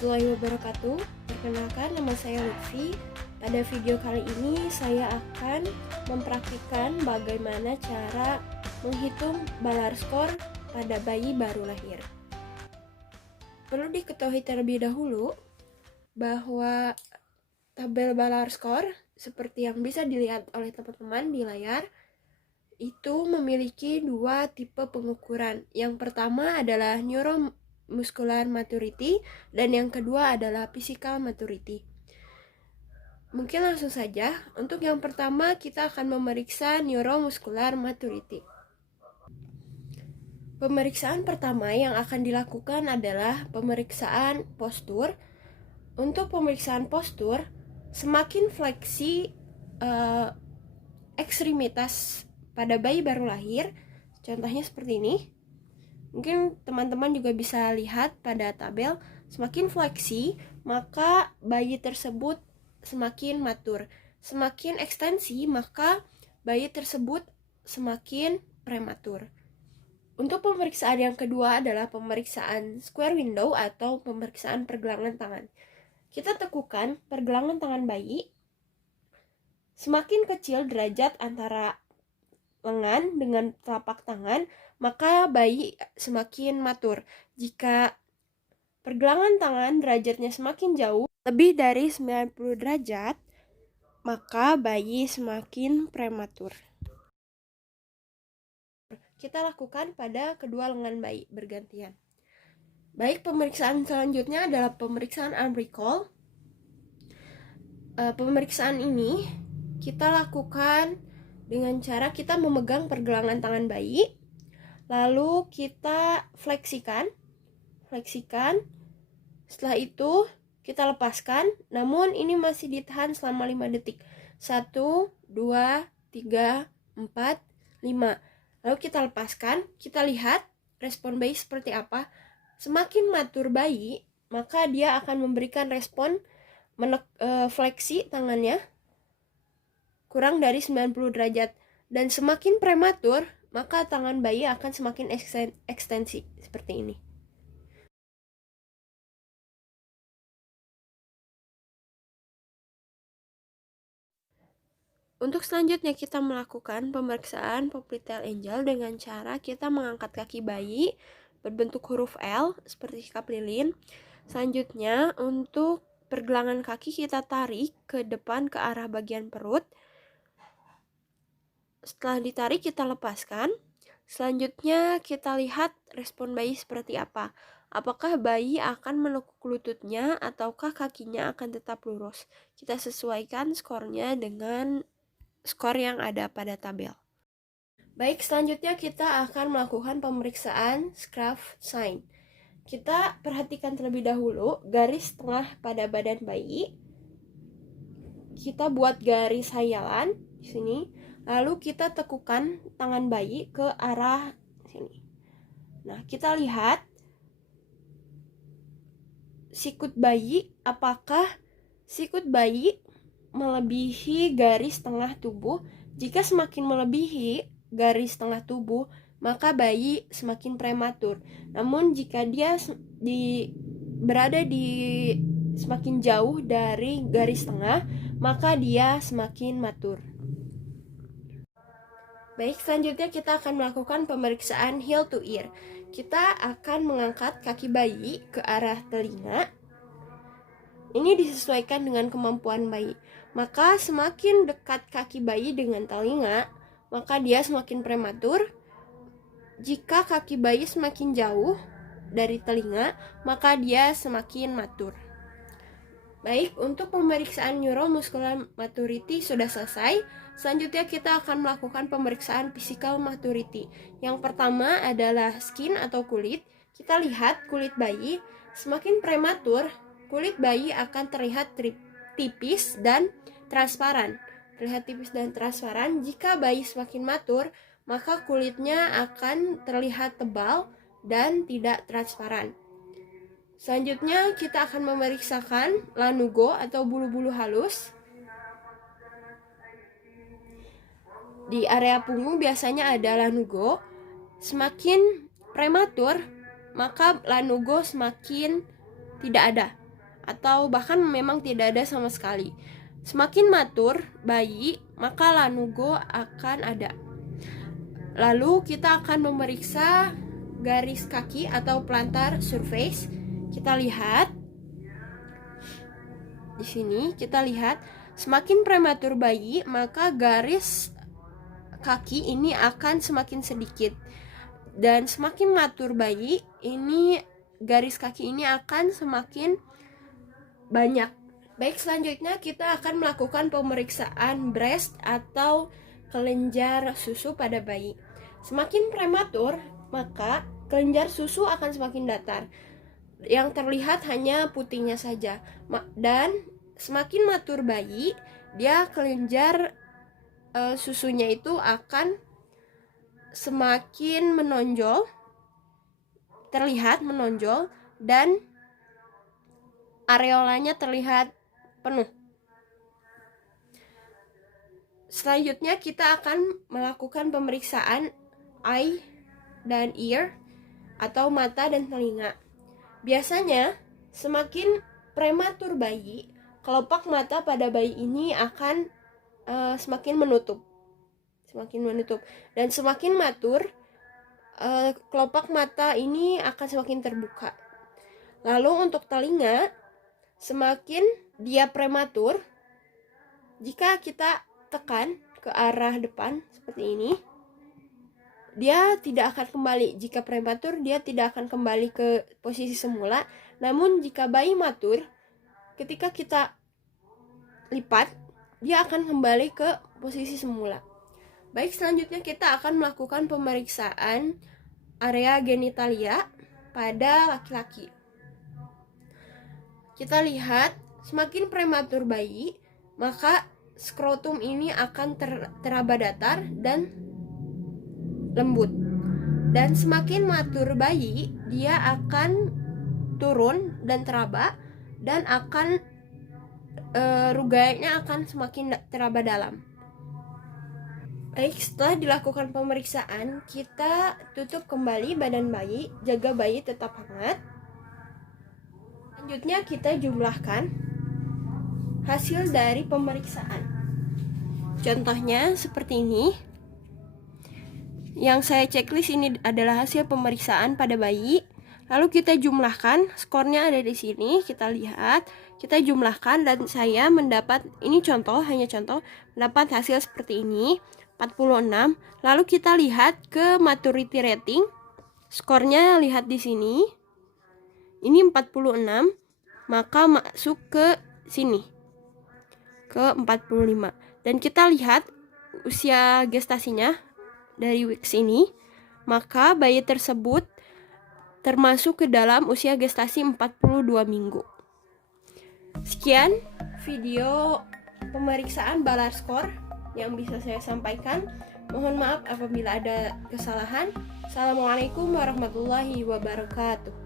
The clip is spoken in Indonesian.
warahmatullahi wabarakatuh. Perkenalkan, nama saya Lutfi. Pada video kali ini saya akan mempraktikkan bagaimana cara menghitung balar skor pada bayi baru lahir. Perlu diketahui terlebih dahulu bahwa tabel balar skor seperti yang bisa dilihat oleh teman-teman di layar itu memiliki dua tipe pengukuran. Yang pertama adalah neuromuscular maturity dan yang kedua adalah physical maturity. Mungkin langsung saja. Untuk yang pertama kita akan memeriksa neuromuscular maturity. Pemeriksaan pertama yang akan dilakukan adalah pemeriksaan postur. Untuk pemeriksaan postur, semakin fleksi ekstremitas pada bayi baru lahir, contohnya seperti ini. Mungkin teman-teman juga bisa lihat pada tabel, semakin fleksi, maka bayi tersebut semakin matur. Semakin ekstensi, maka bayi tersebut semakin prematur. Untuk pemeriksaan yang kedua adalah pemeriksaan square window atau pemeriksaan pergelangan tangan. Kita tekukan pergelangan tangan bayi. Semakin kecil derajat antara lengan dengan telapak tangan, maka bayi semakin matur. Jika pergelangan tangan derajatnya semakin jauh, lebih dari 90 derajat, maka bayi semakin prematur. Kita lakukan pada kedua lengan bayi bergantian. Baik, pemeriksaan selanjutnya adalah pemeriksaan arm recall. Pemeriksaan ini kita lakukan dengan cara kita memegang pergelangan tangan bayi, lalu kita fleksikan. Setelah itu kita lepaskan, namun ini masih ditahan selama 5 detik. 1, 2, 3, 4, 5. Lalu kita lepaskan, kita lihat respon bayi seperti apa. Semakin matur bayi, maka dia akan memberikan respon fleksi tangannya kurang dari 90 derajat. Dan semakin prematur, maka tangan bayi akan semakin ekstensi seperti ini. Untuk selanjutnya kita melakukan pemeriksaan popliteal angel dengan cara kita mengangkat kaki bayi berbentuk huruf L seperti sikap lilin. Selanjutnya untuk pergelangan kaki kita tarik ke depan ke arah bagian perut. Setelah ditarik kita lepaskan. Selanjutnya kita lihat respon bayi seperti apa. Apakah bayi akan menekuk lututnya ataukah kakinya akan tetap lurus. Kita sesuaikan skornya dengan skor yang ada pada tabel. Baik, selanjutnya kita akan melakukan pemeriksaan Scruff sign. Kita perhatikan terlebih dahulu garis tengah pada badan bayi. Kita buat garis hayalan di sini. Lalu kita tekukan tangan bayi ke arah sini. Nah, kita lihat sikut bayi, apakah sikut bayi melebihi garis tengah tubuh. Jika semakin melebihi garis tengah tubuh, maka bayi semakin prematur. Namun jika dia berada di semakin jauh dari garis tengah, maka dia semakin matur. Baik, selanjutnya kita akan melakukan pemeriksaan heel to ear. Kita akan mengangkat kaki bayi ke arah telinga. Ini disesuaikan dengan kemampuan bayi. Maka semakin dekat kaki bayi dengan telinga, maka dia semakin prematur. Jika kaki bayi semakin jauh dari telinga, maka dia semakin matur. Baik, untuk pemeriksaan neuromuscular maturity sudah selesai. Selanjutnya kita akan melakukan pemeriksaan physical maturity. Yang pertama adalah skin atau kulit. Kita lihat kulit bayi semakin prematur, kulit bayi akan terlihat tipis dan transparan. Jika bayi semakin matur, maka kulitnya akan terlihat tebal dan tidak transparan. Selanjutnya kita akan memeriksakan lanugo atau bulu-bulu halus. Di area punggung biasanya ada lanugo. Semakin prematur, maka lanugo semakin tidak ada. atau bahkan memang tidak ada sama sekali. Semakin matur bayi, maka lanugo akan ada. Lalu kita akan memeriksa garis kaki atau plantar surface. Kita lihat di sini, kita lihat semakin prematur bayi, maka garis kaki ini akan semakin sedikit, dan semakin matur bayi ini garis kaki ini akan semakin banyak. Baik, selanjutnya kita akan melakukan pemeriksaan breast atau kelenjar susu pada bayi. Semakin prematur, maka kelenjar susu akan semakin datar. Yang terlihat hanya putihnya saja. Dan semakin matur bayi, dia kelenjar susunya itu akan semakin menonjol, terlihat menonjol, dan areolanya terlihat penuh. Selanjutnya kita akan melakukan pemeriksaan eye dan ear atau mata dan telinga. Biasanya semakin prematur bayi, kelopak mata pada bayi ini akan semakin menutup, dan semakin matur kelopak mata ini akan semakin terbuka. Lalu untuk telinga, semakin dia prematur, jika kita tekan ke arah depan seperti ini, dia tidak akan kembali. Jika prematur, dia tidak akan kembali ke posisi semula. Namun jika bayi matur, ketika kita lipat, dia akan kembali ke posisi semula. Baik, selanjutnya kita akan melakukan pemeriksaan area genitalia pada laki-laki. Kita lihat semakin prematur bayi, maka skrotum ini akan teraba datar dan lembut. Dan semakin matur bayi, dia akan turun dan teraba, dan akan ruganya akan semakin teraba dalam. Baik, setelah dilakukan pemeriksaan, kita tutup kembali badan bayi, jaga bayi tetap hangat. Selanjutnya kita jumlahkan hasil dari pemeriksaan. Contohnya seperti ini. Yang saya checklist ini adalah hasil pemeriksaan pada bayi. Lalu kita jumlahkan, skornya ada di sini, kita lihat, kita jumlahkan, dan saya mendapat, ini contoh, hanya contoh, mendapat hasil seperti ini, 46. Lalu kita lihat ke maturity rating, skornya lihat di sini, ini 46, maka masuk ke sini, ke 45. Dan kita lihat usia gestasinya dari weeks ini, maka bayi tersebut termasuk ke dalam usia gestasi 42 minggu. Sekian video pemeriksaan Balar Skor yang bisa saya sampaikan. Mohon maaf apabila ada kesalahan. Assalamualaikum warahmatullahi wabarakatuh.